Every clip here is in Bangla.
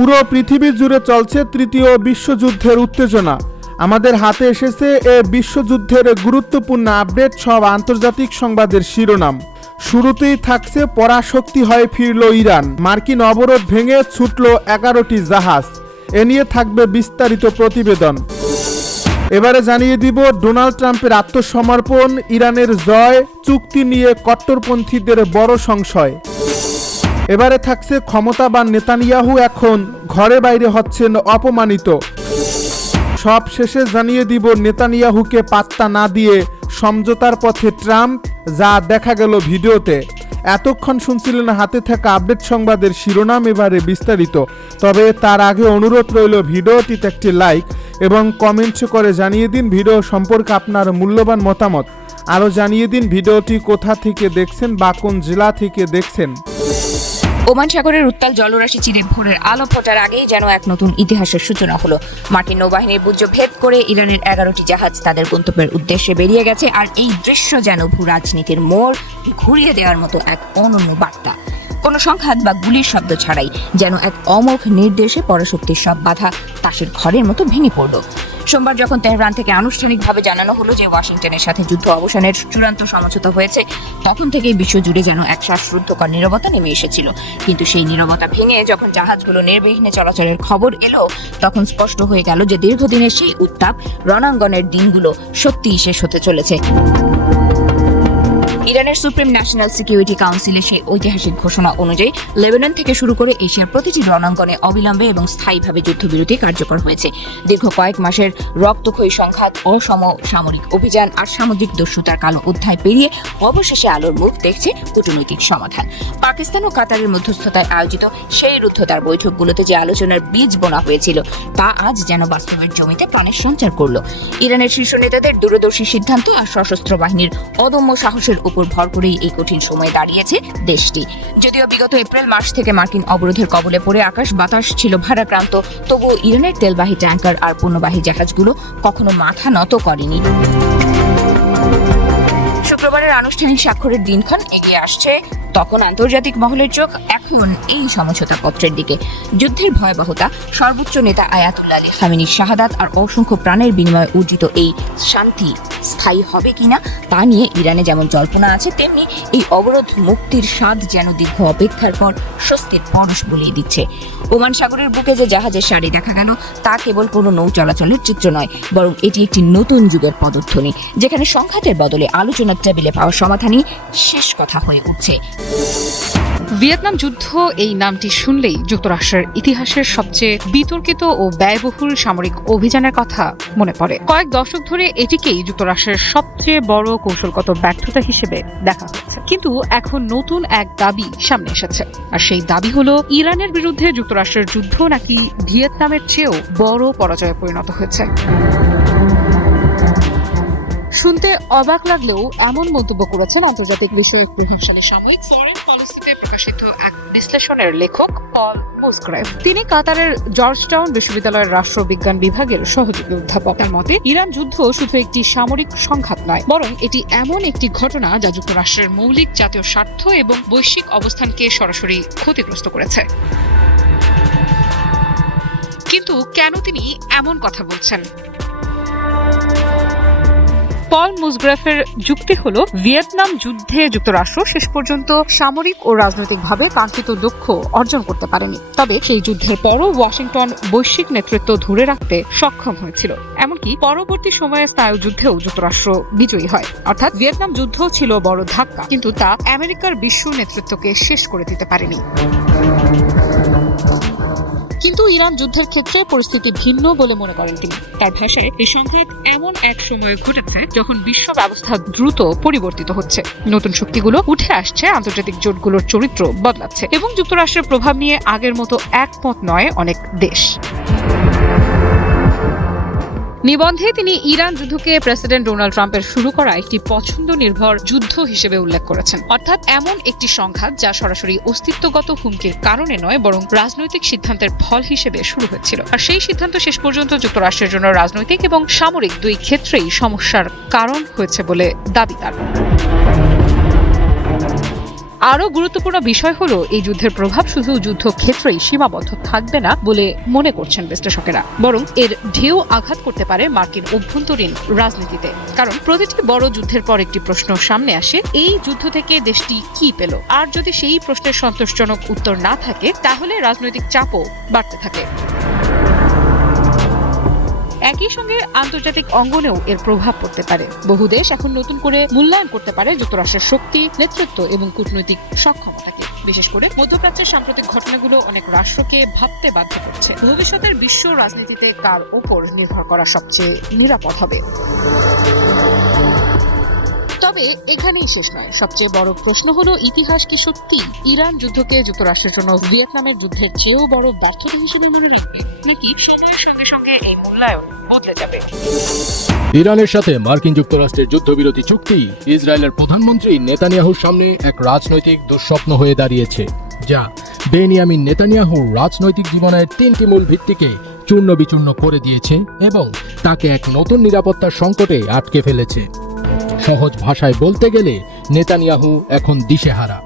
পুরো পৃথিবী জুড়ে চলছে তৃতীয় বিশ্বযুদ্ধের উত্তেজনা। আমাদের হাতে এসেছে এ বিশ্বযুদ্ধের গুরুত্বপূর্ণ আপডেট, সব আন্তর্জাতিক সংবাদের শিরোনাম। শুরুতেই থাকছে পরাশক্তি হয়ে ফিরল ইরান, মার্কিন অবরোধ ভেঙে ছুটল 11টি জাহাজ। এ নিয়ে থাকবে বিস্তারিত প্রতিবেদন। এবারে জানিয়ে দিব ডোনাল্ড ট্রাম্পের আত্মসমর্পণ, ইরানের জয়, চুক্তি নিয়ে কট্টরপন্থীদের বড় সংশয়। এবারে থাকছে ক্ষমতাবান নেতানিয়াহু এখন ঘরে বাইরে হচ্ছেন অপমানিত। সব শেষে জানিয়ে দিব নেতানিয়াহুকে পাত্তা না দিয়ে সমঝোতার পথে ট্রাম্প, যা দেখা গেল ভিডিওতে। এতক্ষণ শুনছিলেন হাতে থাকা আপডেট সংবাদের শিরোনাম, এবারে বিস্তারিত। তবে তার আগে অনুরোধ রইল ভিডিওটিতে একটি লাইক এবং কমেন্টস করে জানিয়ে দিন ভিডিও সম্পর্কে আপনার মূল্যবান মতামত। আরও জানিয়ে দিন ভিডিওটি কোথা থেকে দেখছেন বা কোন জেলা থেকে দেখছেন। ওমান সাগরের উত্তাল জলরাশি চিরে ভোরের আলো ফোটার আগেই যেন এক নতুন ইতিহাসের সূচনা হলো। মার্কিন নৌবাহিনীর বুর্জ ভেদ করে ইরানের 11টি জাহাজ তাদের গন্তব্যের উদ্দেশ্যে বেরিয়ে গেছে। আর এই দৃশ্য যেন ভূ রাজনীতির মোড় ঘুরিয়ে দেওয়ার মতো এক অনন্য বার্তা। কোনো সংঘাত বা গুলির শব্দ ছাড়াই যেন এক অমোঘ নির্দেশে পরাশক্তির সব বাধা তাসের ঘরের মতো ভেঙে পড়ল। সোমবার যখন তেহরান থেকে আনুষ্ঠানিকভাবে জানানো হলো যে ওয়াশিংটনের সাথে যুদ্ধ অবসানের চূড়ান্ত সমঝোতা হয়েছে, তখন থেকেই বিশ্বজুড়ে যেন এক শ্বাসরুদ্ধকর নীরবতা নেমে এসেছিল। কিন্তু সেই নীরবতা ভেঙে যখন জাহাজগুলো নির্বিঘ্নে চলাচলের খবর এলো, তখন স্পষ্ট হয়ে গেল যে দীর্ঘদিনের সেই উত্তাপ রণাঙ্গনের দিনগুলো সত্যিই শেষ হতে চলেছে। ইরানের সুপ্রিম ন্যাশনাল সিকিউরিটি কাউন্সিলের সেই ঐতিহাসিক ঘোষণা অনুযায়ী লেবানন থেকে শুরু করে এশিয়ার প্রতিটি রণাঙ্গনে অবিলম্বে এবং স্থায়ীভাবে যুদ্ধবিরতি কার্যকর হয়েছে। দীর্ঘ কয়েক মাসের রক্তক্ষয়ী সংঘাত, অসম সামরিক অভিযান আর সামুদ্রিক দস্যুতার কালো অধ্যায় পেরিয়ে অবশেষে আলোর মুখ দেখছে কূটনৈতিক সমাধান। পাকিস্তান ও কাতারের মধ্যস্থতায় আয়োজিত সেই রুদ্ধতার বৈঠকগুলোতে যে আলোচনার বীজ বোনা হয়েছিল, তা আজ যেন বাস্তবের জমিতে প্রাণের সঞ্চার করল। ইরানের শীর্ষ নেতাদের দূরদর্শী সিদ্ধান্ত আর সশস্ত্র বাহিনীর অদম্য সাহসের উপর ভর করেই এই কঠিন সময়ে দাঁড়িয়েছে দেশটি। যদিও বিগত এপ্রিল মাস থেকে মার্কিন অবরোধের কবলে পড়ে আকাশ বাতাস ছিল ভারাক্রান্ত, তবুও ইরানের তেলবাহী ট্যাঙ্কার আর পণ্যবাহী জাহাজগুলো কখনো মাথা নত করেনি। শুক্রবারের আনুষ্ঠানিক স্বাক্ষরের দিনক্ষণ এগিয়ে আসছে, তখন আন্তর্জাতিক মহলের চোখ এখন এই সমঝোতা পত্রের দিকে। যুদ্ধের ভয়াবহতা, সর্বোচ্চ নেতা আয়াতুল্লাহ আলী খামেনির শাহাদাত আর অসংখ্য প্রাণের বিনিময়ে অর্জিত এই শান্তি স্থায়ী হবে কিনা তা নিয়ে ইরানে যেমন জল্পনা আছে, তেমনি এই অবরোধ মুক্তির স্বাদ যেন দীর্ঘ অপেক্ষার পর স্বস্তির পরশ বলিয়ে দিচ্ছে। ওমান সাগরের বুকে যে জাহাজের সারি দেখা গেল, তা কেবল কোনো নৌ চলাচলের চিত্র নয়, বরং এটি একটি নতুন যুগের পদধ্বনি, যেখানে সংঘাতের বদলে আলোচনার টেবিলে পাওয়া সমাধানই শেষ কথা হয়ে উঠছে। ভিয়েতনাম যুদ্ধ এই নামটি শুনলেই যুক্তরাষ্ট্রের ইতিহাসের সবচেয়ে বিতর্কিত ও ব্যয়বহুল সামরিক অভিযানের কথা মনে পড়ে। কয়েক দশক ধরে এটিকেই যুক্তরাষ্ট্রের সবচেয়ে বড় কৌশলগত ব্যর্থতা হিসেবে দেখা হচ্ছে। কিন্তু এখন নতুন এক দাবি সামনে এসেছে, আর সেই দাবি হলো ইরানের বিরুদ্ধে যুক্তরাষ্ট্রের যুদ্ধ নাকি ভিয়েতনামের চেয়েও বড় পরাজয়ে পরিণত হয়েছে। শুনতে অবাক লাগলেও এমন মন্তব্য করেছেন আন্তর্জাতিক বিষয়ক প্রভাবশালী সাময়িক ফরেন পলিসিতে প্রকাশিত এক বিশ্লেষণের লেখক পল মুসগ্রেভ। তিনি কাতারের জর্জটাউন বিশ্ববিদ্যালয়ের রাষ্ট্রবিজ্ঞান বিভাগের সহযোগী অধ্যাপক। তার মতে ইরান যুদ্ধ শুধু একটি সামরিক সংঘাত নয়, বরং এটি এমন একটি ঘটনা যা যুক্তরাষ্ট্রের মৌলিক জাতীয় স্বার্থ এবং বৈশ্বিক অবস্থানকে সরাসরি ক্ষতিগ্রস্ত করেছে। কিন্তু কেন তিনি এমন কথা বলছেন? পল মুসগ্রেফের যুক্তি হলো, ভিয়েতনাম যুদ্ধে যুক্তরাষ্ট্র শেষ পর্যন্ত সামরিক ও রাজনৈতিকভাবে কাঙ্ক্ষিত লক্ষ্য অর্জন করতে পারেনি। তবে সেই যুদ্ধের পরও ওয়াশিংটন বৈশ্বিক নেতৃত্ব ধরে রাখতে সক্ষম হয়েছিল। এমনকি পরবর্তী সময়ে স্নায়ু যুদ্ধেও যুক্তরাষ্ট্র বিজয়ী হয়। অর্থাৎ ভিয়েতনাম যুদ্ধ ছিল বড় ধাক্কা, কিন্তু তা আমেরিকার বিশ্ব নেতৃত্বকে শেষ করে দিতে পারেনি। কিন্তু ইরান যুদ্ধের ক্ষেত্রে পরিস্থিতি ভিন্ন বলে মনে করেন তিনি। তার ভাষায় এই সংঘাত এমন এক সময়ে ঘটেছে যখন বিশ্ব ব্যবস্থা দ্রুত পরিবর্তিত হচ্ছে, নতুন শক্তিগুলো উঠে আসছে, আন্তর্জাতিক জোটগুলোর চরিত্র বদলাচ্ছে এবং যুক্তরাষ্ট্রের প্রভাব নিয়ে আগের মতো একমত নয় অনেক দেশ। নিবন্ধে তিনি ইরান যুদ্ধকে প্রেসিডেন্ট ডোনাল্ড ট্রাম্পের শুরু করা একটি পছন্দ নির্ভর যুদ্ধ হিসেবে উল্লেখ করেছেন। অর্থাৎ এমন একটি সংঘাত যা সরাসরি অস্তিত্বগত হুমকির কারণে নয়, বরং রাজনৈতিক সিদ্ধান্তের ফল হিসেবে শুরু হয়েছিল। আর সেই সিদ্ধান্ত শেষ পর্যন্ত যুক্তরাষ্ট্রের জন্য রাজনৈতিক এবং সামরিক দুই ক্ষেত্রেই সমস্যার কারণ হয়েছে বলে দাবি তার। আরও গুরুত্বপূর্ণ বিষয় হলো এই যুদ্ধের প্রভাব শুধু যুদ্ধক্ষেত্রেই সীমাবদ্ধ থাকবে না বলে মনে করছেন বিশ্লেষকেরা, বরং এর ঢেউ আঘাত করতে পারে মার্কিন অভ্যন্তরীণ রাজনীতিতে। কারণ প্রতিটি বড় যুদ্ধের পর একটি প্রশ্ন সামনে আসে, এই যুদ্ধ থেকে দেশটি কি পেল? আর যদি সেই প্রশ্নের সন্তোষজনক উত্তর না থাকে তাহলে রাজনৈতিক চাপও বাড়তে থাকে। একই সঙ্গে আন্তর্জাতিক অঙ্গনেও এর প্রভাব পড়তে পারে। বহু দেশ এখন নতুন করে মূল্যায়ন করতে পারে যুক্তরাষ্ট্রের শক্তি, নেতৃত্ব এবং কূটনৈতিক সক্ষমতাকে। বিশেষ করে মধ্যপ্রাচ্যের সাম্প্রতিক ঘটনাগুলো অনেক রাষ্ট্রকে ভাবতে বাধ্য করছে ভবিষ্যতের বিশ্ব রাজনীতিতে কার ওপর নির্ভর করা সবচেয়ে নিরাপদ হবে। তবে এখানেই শেষ নয়। সবচেয়ে বড় প্রশ্ন হলো, ইতিহাস কি সত্যি ইরান যুদ্ধকে যুক্তরাষ্ট্রের জন্য ভিয়েতনামের যুদ্ধের চেয়েও বড় ব্যর্থতা হিসেবে মনে রাখবে, নাকি সময়ের সঙ্গে সঙ্গে এই মূল্যায়ন বদলে যাবে? ইরানের সাথে মার্কিন যুক্তরাষ্ট্রের যুদ্ধবিরতি চুক্তি ইসরায়েলের প্রধানমন্ত্রী নেতানিয়াহুর সামনে এক রাজনৈতিক দুঃস্বপ্ন হয়ে দাঁড়িয়েছে, যা বেনিয়ামিন নেতানিয়াহুর রাজনৈতিক জীবনের 3টি মূল ভিত্তিকে চূর্ণ বিচূর্ণ করে দিয়েছে এবং তাকে এক নতুন নিরাপত্তার সংকটে আটকে ফেলেছে। সহজ ভাষায় বলতে গেলে নেতানিয়াহু এখন দিশেহারা।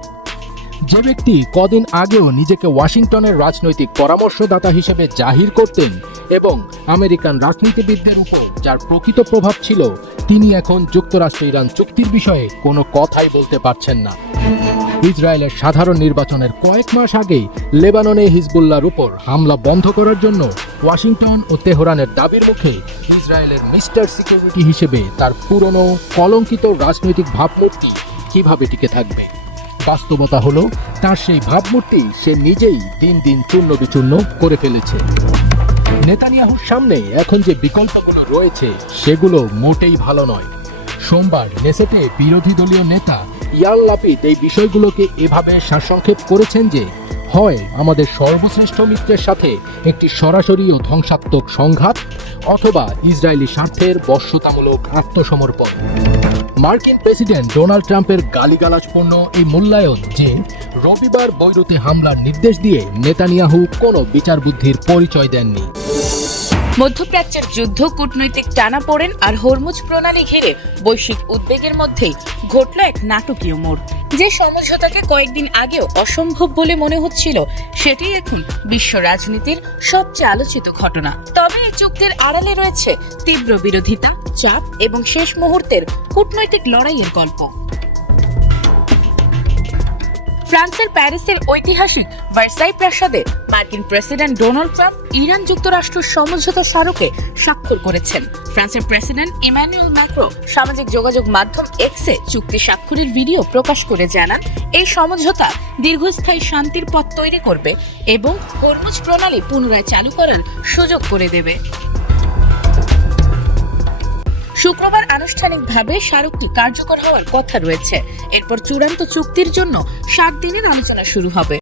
যে ব্যক্তি কদিন আগেও নিজেকে ওয়াশিংটনের রাজনৈতিক পরামর্শদাতা হিসেবে জাহির করতেন এবং আমেরিকান রাজনীতিবিদদের উপর যার প্রকৃত প্রভাব ছিল, তিনি এখন যুক্তরাষ্ট্র ইরান চুক্তির বিষয়ে কোনো কথাই বলতে পারছেন না। ইসরায়েলের সাধারণ নির্বাচনের কয়েক মাস আগে লেবাননে হিজবুল্লাহর উপর হামলা বন্ধ করার জন্য ওয়াশিংটন ও তেহরানের দাবির মুখে ইসরায়েলের মিস্টার সিকিউরিটি হিসেবে তার পুরনো কলঙ্কিত রাজনৈতিক ভাবমূর্তি কিভাবে টিকে থাকবে? বাস্তবতা হলো, তার সেই ভাবমূর্তি সে নিজেই দিন দিন চূর্ণ বিচূর্ণ করে ফেলেছে। নেতানিয়াহুর সামনে এখন যে বিকল্পগুলো রয়েছে সেগুলো মোটেই ভালো নয়। সোমবার নেসেটে বিরোধী দলীয় নেতা ইয়ার লাপিদ এই বিষয়গুলোকে এভাবে সারসংক্ষেপ করেছেন যে, হয় আমাদের সর্বশ্রেষ্ঠ মিত্রের সাথে একটি সরাসরি ও ধ্বংসাত্মক সংঘাত, অথবা ইসরায়েলি স্বার্থের বশ্যতামূলক আত্মসমর্পণ। মার্কিন প্রেসিডেন্ট ডোনাল্ড ট্রাম্পের গালিগালাজপূর্ণ এই মূল্যায়ন যে রবিবার বৈরুতে হামলার নির্দেশ দিয়ে নেতানিয়াহু কোনো বিচারবুদ্ধির পরিচয় দেননি। মধ্যপ্রাচ্যের যুদ্ধ, কূটনৈতিক টানাপোড়েন আর হরমুজ প্রণালী ঘিরে বৈশ্বিক উদ্বেগের মধ্যেই ঘটল এক নাটকীয় মোড়। যে সমঝোতাকে কয়েকদিন আগেও অসম্ভব বলে মনে হচ্ছিল, সেটি এখন বিশ্ব রাজনীতির সবচেয়ে আলোচিত ঘটনা। তবে এই চুক্তির আড়ালে রয়েছে তীব্র বিরোধিতা, চাপ এবং শেষ মুহূর্তের কূটনৈতিক লড়াইয়ের গল্প। ফ্রান্সের প্যারিসের ঐতিহাসিক ভার্সাই প্রাসাদে মার্কিন প্রেসিডেন্ট ডোনাল্ড ট্রাম্প ইরান যুক্তরাষ্ট্র সমঝোতা স্মারকে স্বাক্ষর করেছেন। ফ্রান্সের প্রেসিডেন্ট ইমানুয়েল ম্যাক্রো সামাজিক যোগাযোগ মাধ্যম এক্সে চুক্তি স্বাক্ষরের ভিডিও প্রকাশ করে জানান, এই সমঝোতা দীর্ঘস্থায়ী শান্তির পথ তৈরি করবে এবং হরমুজ প্রণালী পুনরায় চালু করার সুযোগ করে দেবে। শুক্রবার আনুষ্ঠানিকভাবে স্মারকটি কার্যকর হওয়ার কথা রয়েছে। এরপর চূড়ান্ত চুক্তির জন্য 7 দিনের আলোচনা শুরু হবে।